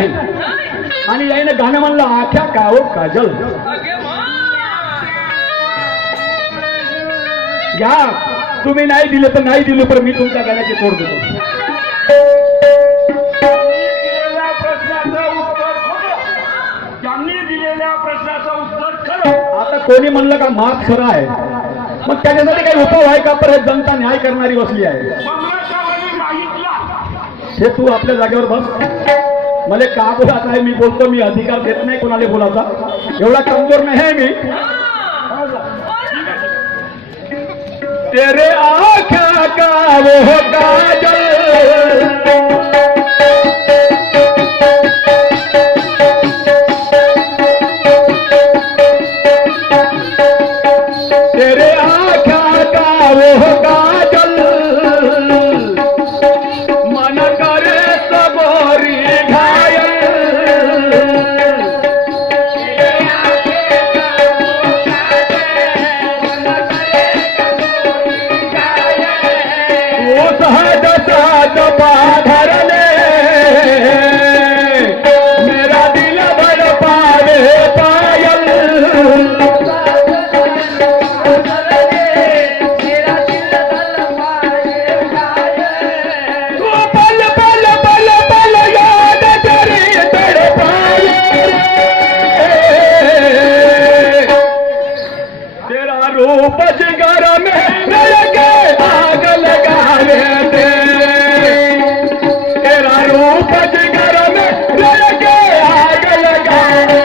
नाही. आणि याने गाणं म्हणलं आख्या काओ काजल. घ्या, तुम्ही नाही दिले तर नाही दिले पण मी तुमच्या गाण्याची तोड देतो. त्यांनी दिलेल्या प्रश्नाचं उत्तर खरं. आता कोणी म्हणलं का माफ खरं आहे, मग त्याच्यासाठी काही उपाय आहे का? परत जनता न्याय करणारी बसली आहे. हे तू आपल्या जागेवर बस. मला का बोलायचं आहे मी बोलतो. मी अधिकार देत नाही कोणाला बोलायचा. एवढा कमजोर नाही आहे मी. तेरे आँखों का वो काजल तेरे आँखों का वो काजल मन करे सबोरी घायल. वो सहज सहज पाधर ले मेरा दिल भर पावे पायल. रूप जिगर में लगे आग लगावे दे. तेरा रूप जिगर में लगे आग लगावे.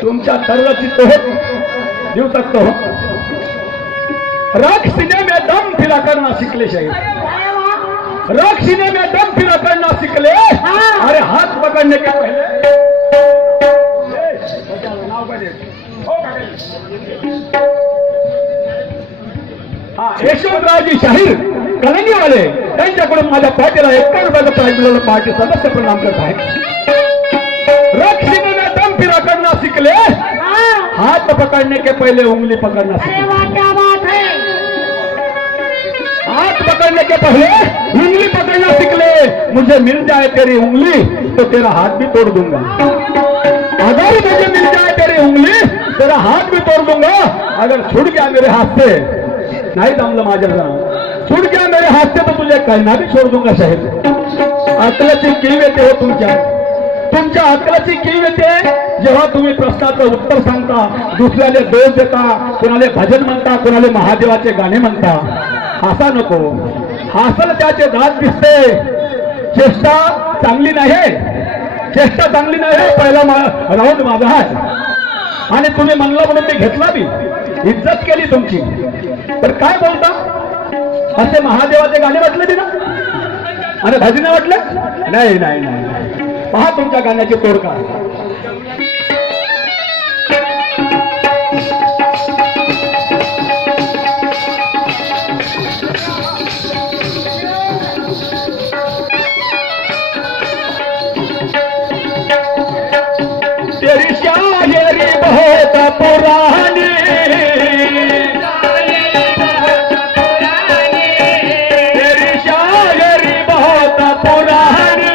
तुमच्या सर्वची तो देऊ शकतो. रख सीने में दम फिरा करना सीखले शाहीर. रख सीने में दम फिरा करना सीखले. अरे हाथ पकड़ने के पहले हाँ यशवंतरावजी शाहीर कलंगी वाले त्यांच्याकडून माझ्या पार्टीला 51 रुपयाचं प्राइज मिळालं. पार्टी सदस्य प्रणाम करत आहे. रख सीने में दम फिरा करना सीखले. हाथ पकड़ने के पहले उंगली पकड़ना सीखले. हाथ पकड़ने के पहले उंगली पकड़ना सीख ले. मुझे मिल जाए तेरी उंगली तो तेरा हाथ भी तोड़ दूंगा. अगर मुझे मिल जाए तेरी उंगली तेरा हाथ भी तोड़ दूंगा. अगर छूट गया मेरे हाथ से नहीं जमलं माझ्या छूट गया मेरे हाथ से तो तुझे कहना भी छोड़ दूंगा शाहीर. अकलाची कीव येते हो तुमच्या अकलाची कीव येते जेव्हा तुम्ही प्रश्नाचं उत्तर सांगता, दुसऱ्याला दोष देता, कोणाला भजन म्हणता, कोणाला महादेवाचे गाणे म्हणता. हसा नको. हसल त्याचे दात दिसते. चेष्टा चांगली नाही. चेष्टा चांगली नाही. पहिला राऊंड माझा आहे आणि तुम्ही म्हणला म्हणून मी घेतला बी. इज्जत केली तुमची. पण काय बोलता? असे महादेवाचे गाणे वाटले बी ना आणि भजने वाटले नाही. नाही नाही पहा तुमच्या गाण्याची तोड काय. तेरी शायरी बहुत पुरानी तेरी शायरी बहुत पुरानी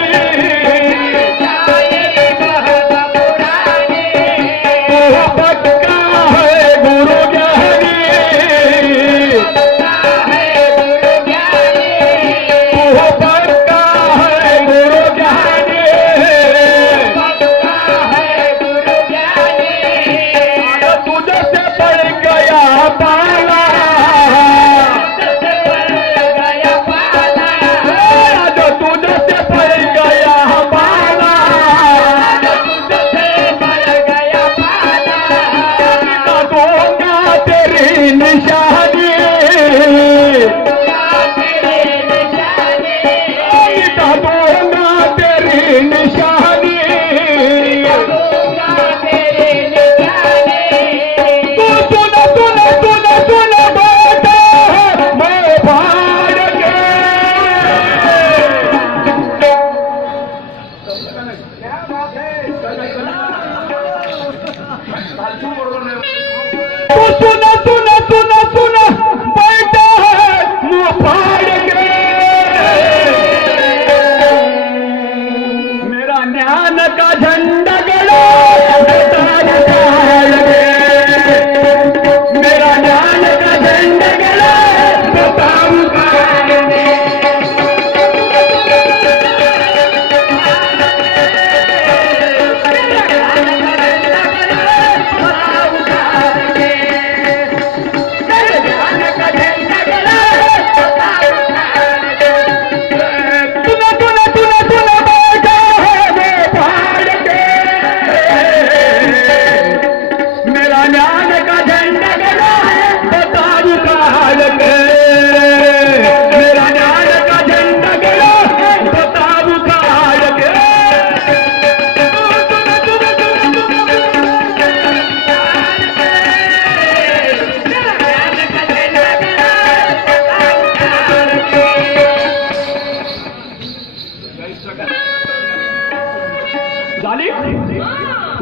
झाली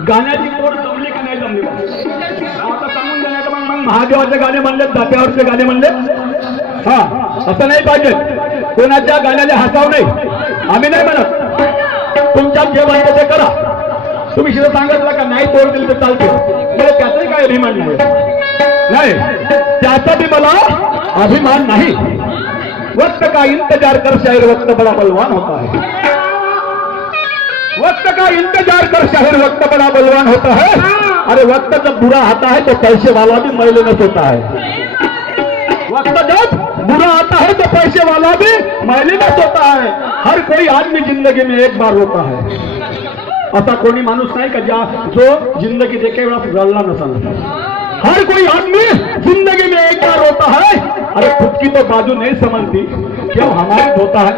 गाण्याची तोड जमली का नाही जमली आता सांगून देण्यात मग महादेवाचे गाणे म्हणले जात्यावरचे गाणे म्हणले हा असं नाही पाहिजे कोणाच्या गाण्याला हसाव नाही आम्ही नाही म्हणत तुमच्या जे म्हणते ते करा तुम्ही शिवाय सांगितलं का नाही तोड दिली तर चालते मला त्याचाही काय अभिमान नाही त्याचा बी मला अभिमान नाही वक्त का इंतजार कर शायर वक्त बड़ा बलवान होता है वक्त का इंतजार कर शायर वक्त बड़ा बलवान होता है अरे वक्त जब बुरा आता है तो पैसे वाला भी मैलेनस होता है वक्त जब बुरा आता है तो पैसे वाला भी मैलेनस होता है हर कोई आदमी जिंदगी में एक बार होता है असा कोणी माणूस नाही का जो जिंदगी एके वेळा जळला नसाल हर कोई आदमी जिंदगी में एक बार होता है अरे खुद की तो बाजू नहीं समझती क्यों हमारी होता है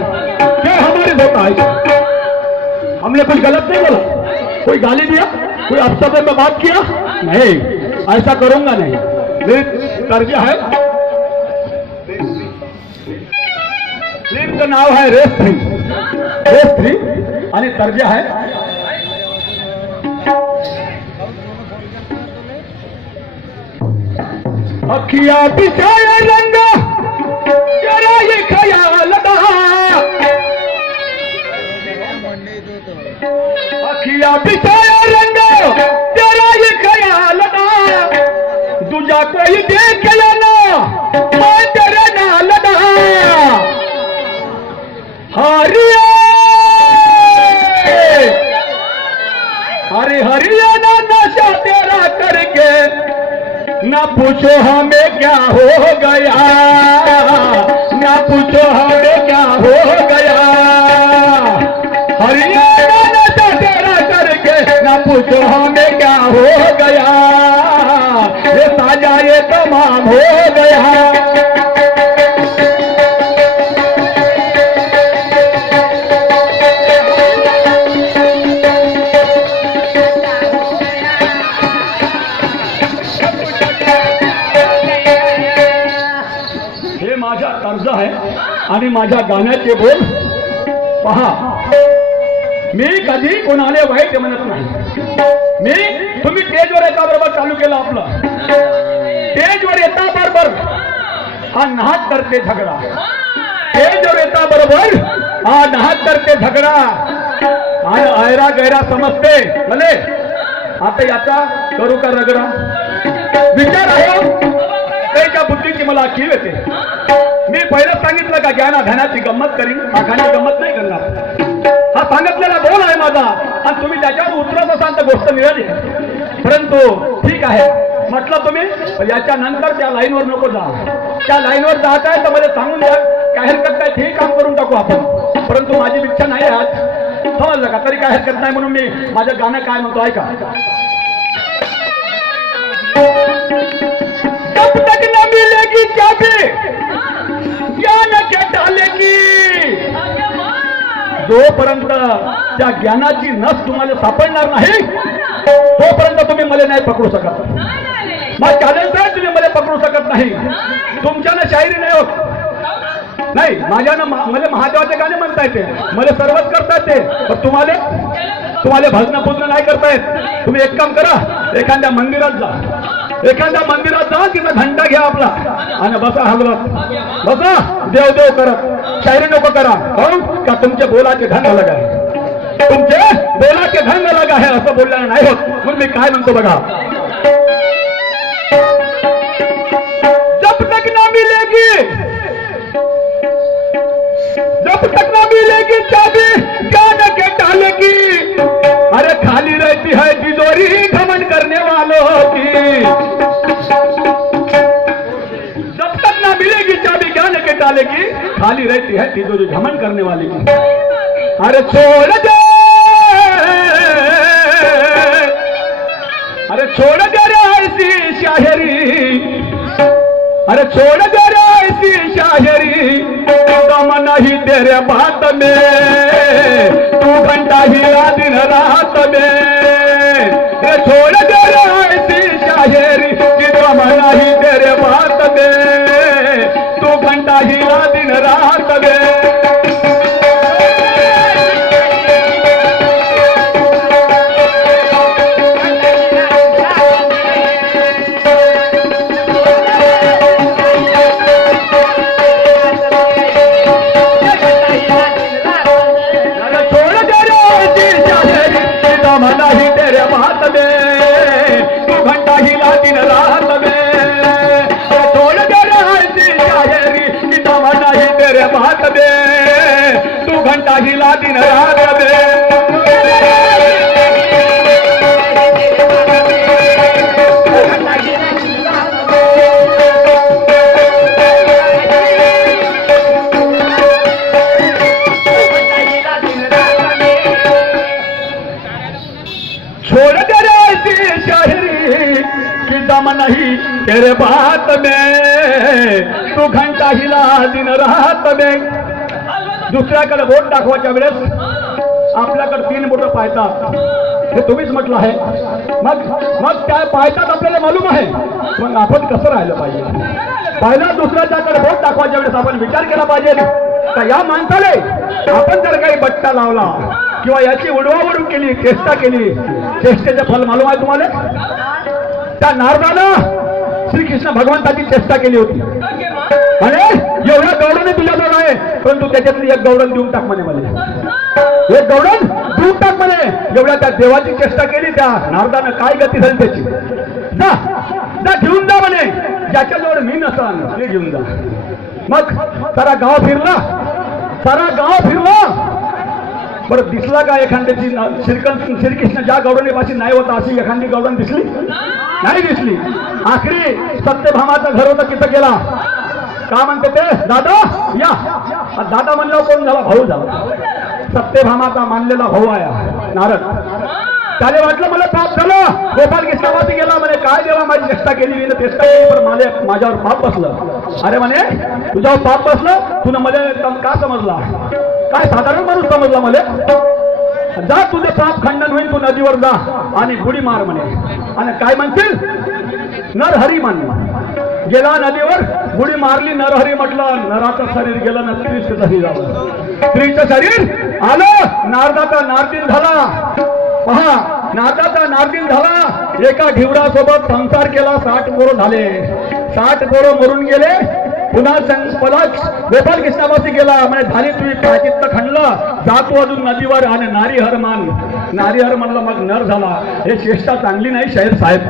हमने कुछ गलत नहीं बोला कोई गाली दिया कोई अपशब्द में बात किया नहीं ऐसा करूंगा नहीं मेरी तर्ज है फिल्म का नाव है रेस 3 आणि तर्ज है अखिया बिछाए रंग तेरा ये ख्याल था अखिया बिछाए रंग तेरा ये ख्याल था दूजा कोई देख लेना मैं तेरा नाल था हरिया हरे हरियाणा नशा तेरा करके ना पूछो हमें क्या हो गया ना पूछो हमें क्या हो गया हरियाणा नशा तेरा करके ना पूछो हमें क्या हो गया ये साजा ये तमाम हो गया आणि माझ्या गाण्याचे बोल पहा मी कधी कोणाला वाईट म्हणत नाही तुम्ही स्टेजवर येता बरोबर चालू केलं आपलं स्टेजवर येता बरोबर हा नाहक करते झगडा स्टेजवर येता बरोबर हा नाहक करते झगडा आणि ऐरा गैरा समजते भले आता याचा करू का रगडा विचार आहे त्याच्या बुद्धीची मला कीव येते मी पहिलं सांगितलं का ज्ञाना ध्यानाची गंमत करीन आखाने गंमत नाही करणार हा सांगितलेला बोल आहे माझा आणि तुम्ही त्याच्यावर उतरत असाल तर गोष्ट मिळाली परंतु ठीक आहे म्हटलं तुम्ही याच्या नंतर त्या लाईनवर नको जा त्या लाईनवर जात आहे तर मला सांगून द्या काय हरकत नाही ठीक काम करून टाकू आपण परंतु माझी इच्छा नाही आज समजलं का तरी काय हरकत नाही म्हणून मी माझं गाणं काय म्हणतो ऐका जब तक न मिलेगी चाबी ज्ञान के डालेगी जोपर्यंत त्या ज्ञानाची नस तुम्हाला सापडणार नाही तोपर्यंत तुम्ही मला नाही पकडू शकत मग त्यानंतर तुम्ही मला पकडू शकत नाही तुमच्यानं शायरी नाही होत नाही माझ्यानं मला महादेवाचे गाणे म्हणता येते मला सर्वच करता येते पण तुम्हाला भजन पूजन नाही करता येत तुम्ही एक काम करा एखाद्या मंदिरात जा तिथं घंटा घ्या आपला आणि बसा हलवत बसा देव करत शायरी नको करा हो का तुमच्या बोलाचे ढंग अलग आहे तुमचे बोलाचे ढंग अलग आहे असं बोलल्याने नाही होत म्हणून मी काय म्हणतो बघा जब तक ना मिलेगी चाबी ज्ञान के डालेगी अरे खाली रहती है तिजोरी घमंड करने वालों की जब तक ना मिलेगी चाबी ज्ञान के डालेगी खाली रहती है तिजोरी घमंड करने वाली की अरे छोड़ दे रे ऐसी शायरी अरे छोड़ दे रे ऐसी शायरी दम नहीं तेरे बात में तू घंटा हीरा दिन रात में छोड़ दे रे ऐसी शायरी दम नहीं तेरे बात में तू घंटा हीरा दिन रात में काम नहीं तेरे बात में, तू घंटा हिला दिन रात में. दुसऱ्याकडे बोट दाखवायच्या वेळेस आपल्याकडे 3 बोटं पाहतात, हे तुम्हीच म्हटलं आहे. मग मग काय पाहतात आपल्याला मालूम आहे, मग आपण कसं राहिलं पाहिजे. पहिला दुसऱ्याच्याकडे बोट दाखवायच्या वेळेस आपण विचार केला पाहिजे का या माणसाले आपण जर काही बट्टा लावला किंवा याची उडवाउडव केली, चेष्टा केली, चेष्टेचे फल मालूम आहे तुम्हाला. त्या नारदानं श्रीकृष्ण भगवंताची चेष्टा केली होती. अरे एवढ्या गौडने तुझ्याजवळ आहे, परंतु त्याच्यातली एक गौडन देऊन टाक म्हणे मला, एक गौडन देऊन टाक म्हणे. एवढ्या त्या देवाची चेष्टा केली त्या नारदानं, काय गती झाली त्याची. जा जा घेऊन जा म्हणे, ज्याच्याजवळ मी नसान ते घेऊन जा. मग सारा गाव फिरला, सारा गाव फिरला. बरं दिसला का एखाद्याची श्रीकृष्ण ज्या गौडणीपाशी नाही होता अशी एखादी गौडण दिसली नाही दिसली. आखरी सत्यभामाचं घर होतं, तिथं गेला. का म्हणते ते, दादा या. दादा म्हणलं कोण झाला, भाऊ झाला. सत्यभामाचा मानलेला भाऊ आहे नारद. त्याने वाटलं मला पाप झालं. गोपाल कृष्णापाशी गेला, म्हणे काय देवा माझी चेष्टा केली, मी चेष्टा केली पण माझ्यावर पाप बसलं. अरे म्हणे तुझ्यावर पाप बसलं, तुला मला का समजला, काय साधारण माणूस समजला मला. जा तुझे पाप खंडन होईल, तू नदीवर जा आणि बुडी मार म्हणे. आणि काय म्हणतील, नरहरी मान. गेला नदीवर, बुडी मारली, नरहरी म्हटलं. नराचं शरीर गेलं ना स्त्रीचं शरीर झालं, स्त्रीचं शरीर आलं. नारदाचा नारदीन झाला. पहा नारदाचा नारदीन झाला. एका ढिवरासोबत संसार केला, 60 पोरं झाले. 60 पोरं मरून गेले. पुन्हा गोपाल कृष्णापाशी गेला, म्हणजे झाली तुम्ही प्राचित्त खणलं, जातो अजून नदीवर आणि नारीहर मान. नारीहर म्हणलं, मग नर झाला. हे चेष्टा चांगली नाही शाहीर साहेब.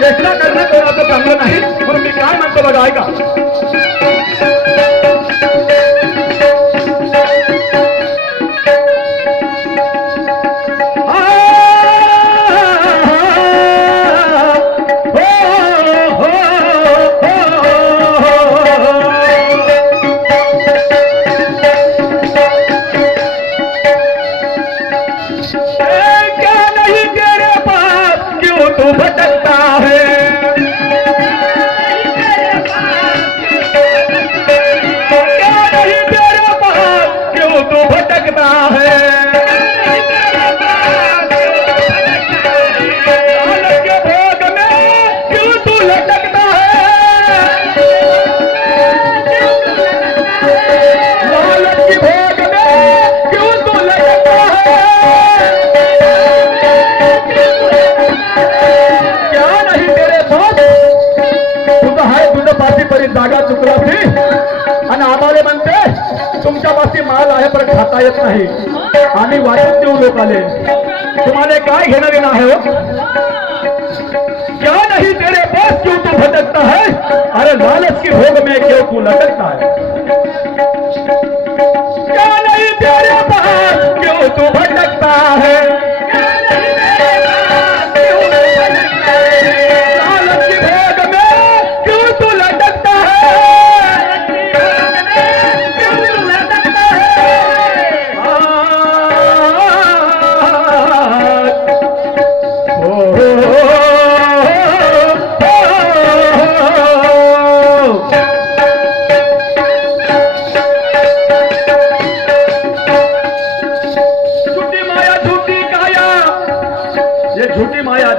चेष्टा करणं कोणाचं चांगलं नाही. म्हणून मी काय म्हणतो बघा, ऐका. जागा चुकला आणि आम्हाला म्हणते तुमच्यापाशी माल आहे पण खाता येत नाही, आम्ही वाटून देऊ लोकाले. तुम्हाला काय घेणं देणं आहे हो? क्या नहीं तेरे पास क्यों तू भटकता है, अरे लालच की भोग में क्यों तू लटकता है. क्या नहीं तेरे पास क्यों तू भटकता है, लालच की भोग में क्यों तू लटकता है.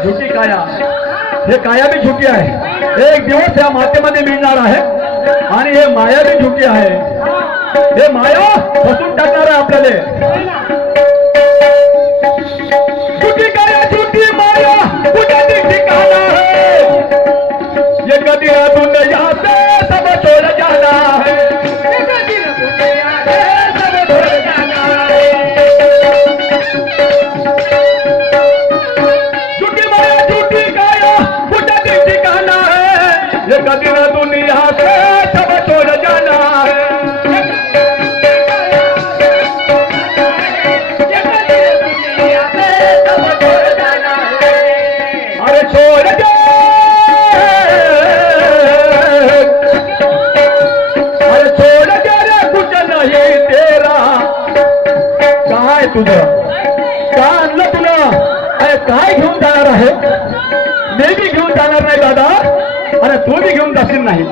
झुटी काया, हे काया भी झुटी आहे. एक दिवस या मातेमध्ये मिळणार आहे आणि हे माया भी झुटी आहे. हे माया फसून टाकणार आहे आपल्याला. झुटी काया झुटी माया कुठे ठिकाणा है, ये कभी तुम यहाँ से सब छोड़ जाना है, कभी न दुनिया से सब छोड़ जाना है. अरे छोड़ दे, अरे छोड़ दे रे कुछ नहीं तेरा. कहाँ है तुझं, कहाँ आणलं तुला. अरे काय घेऊन जाणार आहे? मी बी घेऊन जाणार नाही दादा, अरे तू बी घेऊन जाशील नाही.